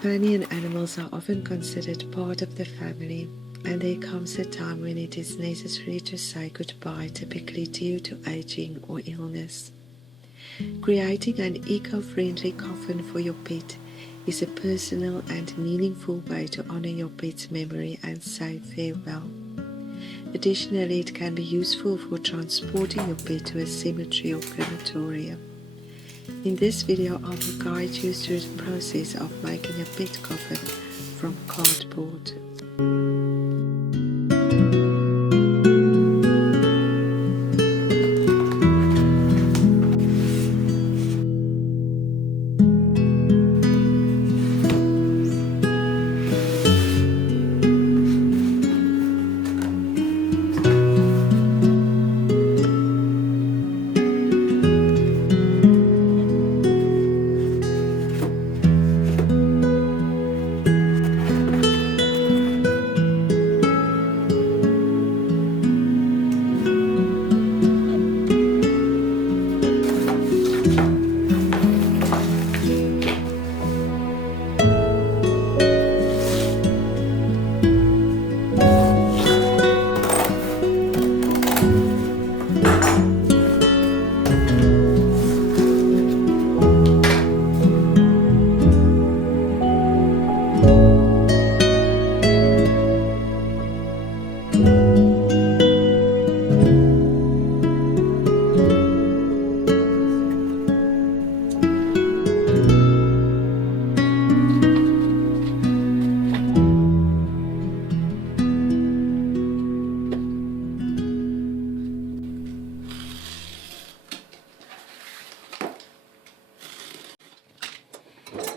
Companion animals are often considered part of the family, and there comes a time when it is necessary to say goodbye, typically due to aging or illness. Creating an eco-friendly coffin for your pet is a personal and meaningful way to honor your pet's memory and say farewell. Additionally, it can be useful for transporting your pet to a cemetery or crematorium. In this video, I will guide you through the process of making a pet coffin from cardboard.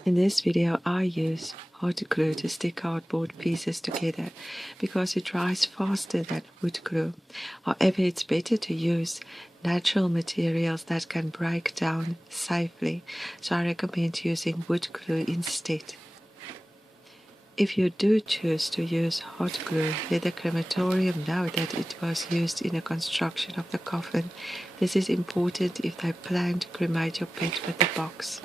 In this video, I use hot glue to stick cardboard pieces together because it dries faster than wood glue. However, it's better to use natural materials that can break down safely, so I recommend using wood glue instead. If you do choose to use hot glue, let the crematorium know that it was used in the construction of the coffin. This is important if they plan to cremate your pet with the box.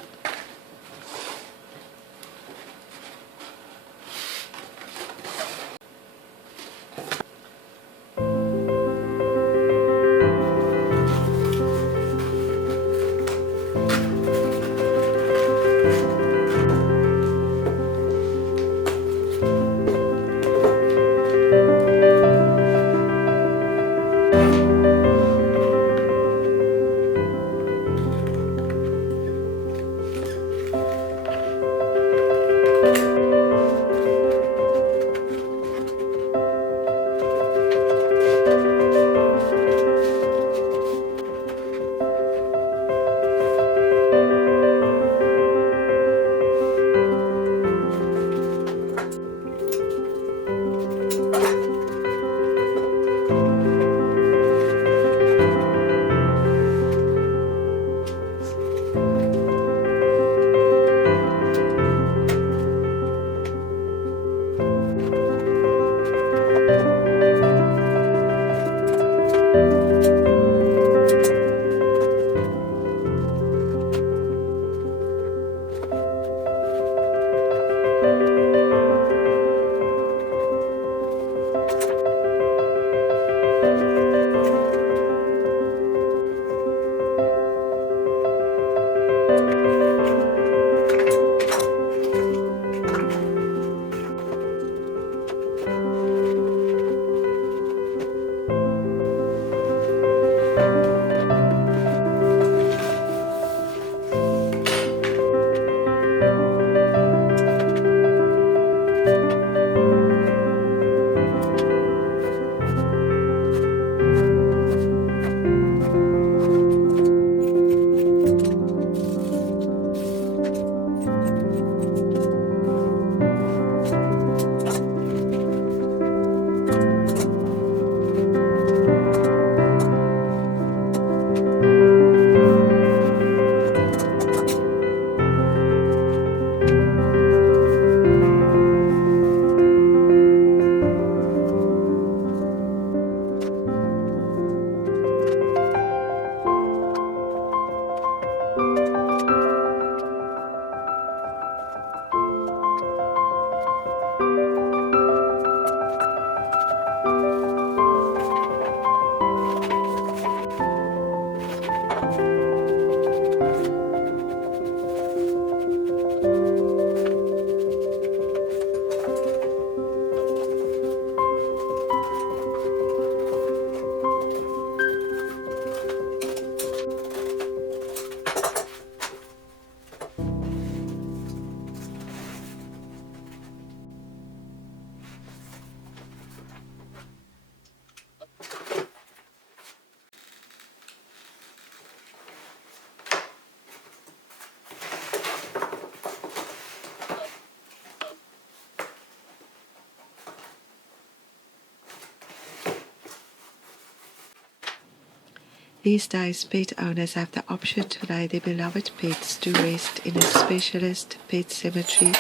These days, pet owners have the option to lay their beloved pets to rest in a specialist pet cemetery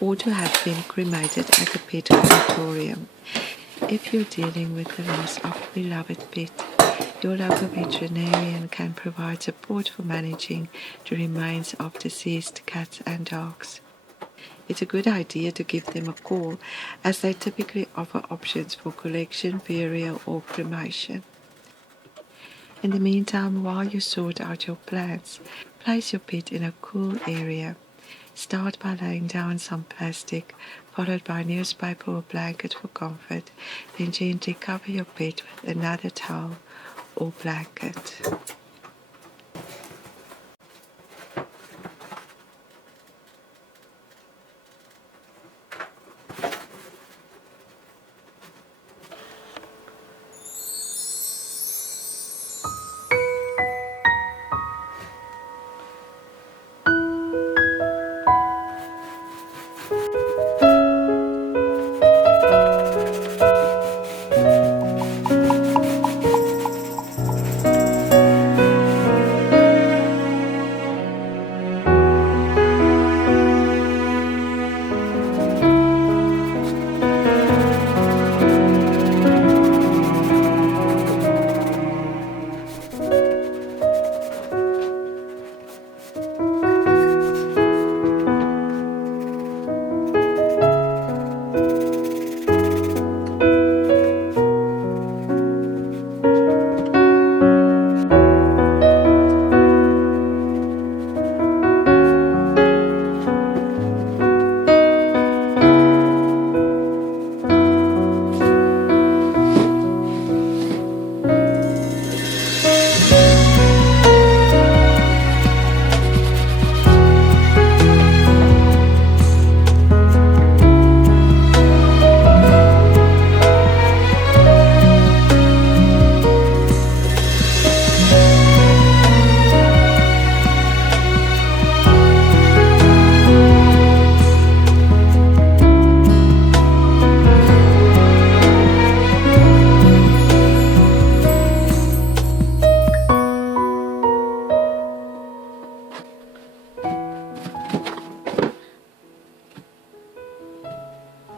or to have them cremated at a pet crematorium. If you're dealing with the loss of a beloved pet, your local veterinarian can provide support for managing the remains of deceased cats and dogs. It's a good idea to give them a call, as they typically offer options for collection, burial, or cremation. In the meantime, while you sort out your plans, place your pet in a cool area. Start by laying down some plastic, followed by a newspaper or blanket for comfort. Then gently cover your pet with another towel or blanket.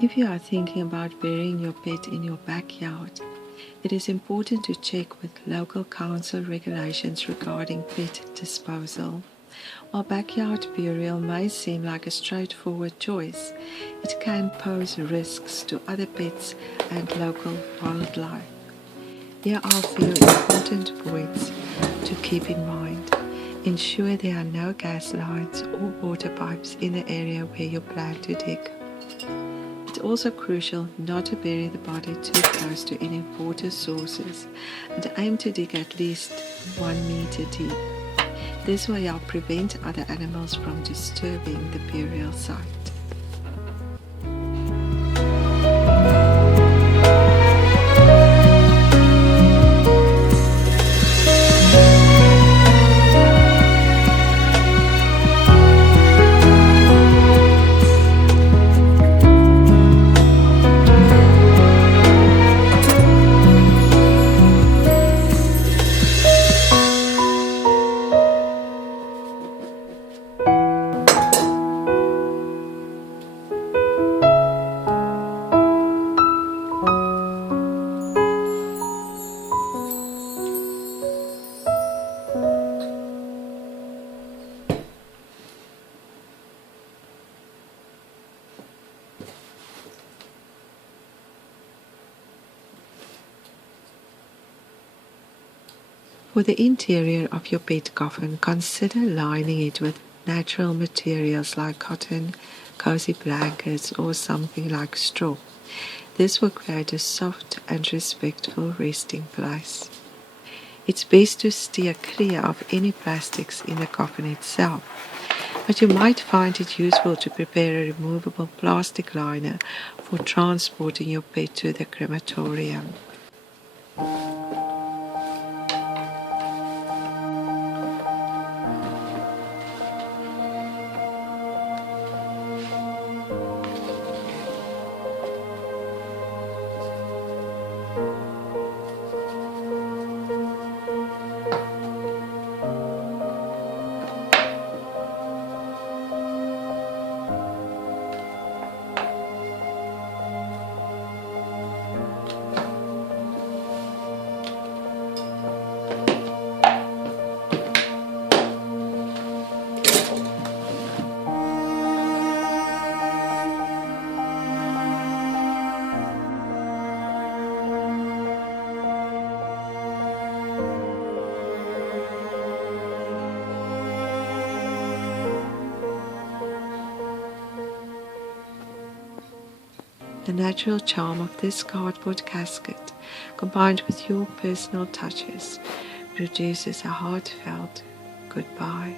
If you are thinking about burying your pet in your backyard, it is important to check with local council regulations regarding pet disposal. While backyard burial may seem like a straightforward choice, it can pose risks to other pets and local wildlife. Here are a few important points to keep in mind. Ensure there are no gas lines or water pipes in the area where you plan to dig. It's also crucial not to bury the body too close to any water sources and aim to dig at least 1 meter deep. This will help prevent other animals from disturbing the burial site. For the interior of your pet coffin, consider lining it with natural materials like cotton, cozy blankets, or something like straw. This will create a soft and respectful resting place. It's best to steer clear of any plastics in the coffin itself, but you might find it useful to prepare a removable plastic liner for transporting your pet to the crematorium. The natural charm of this cardboard casket, combined with your personal touches, produces a heartfelt goodbye.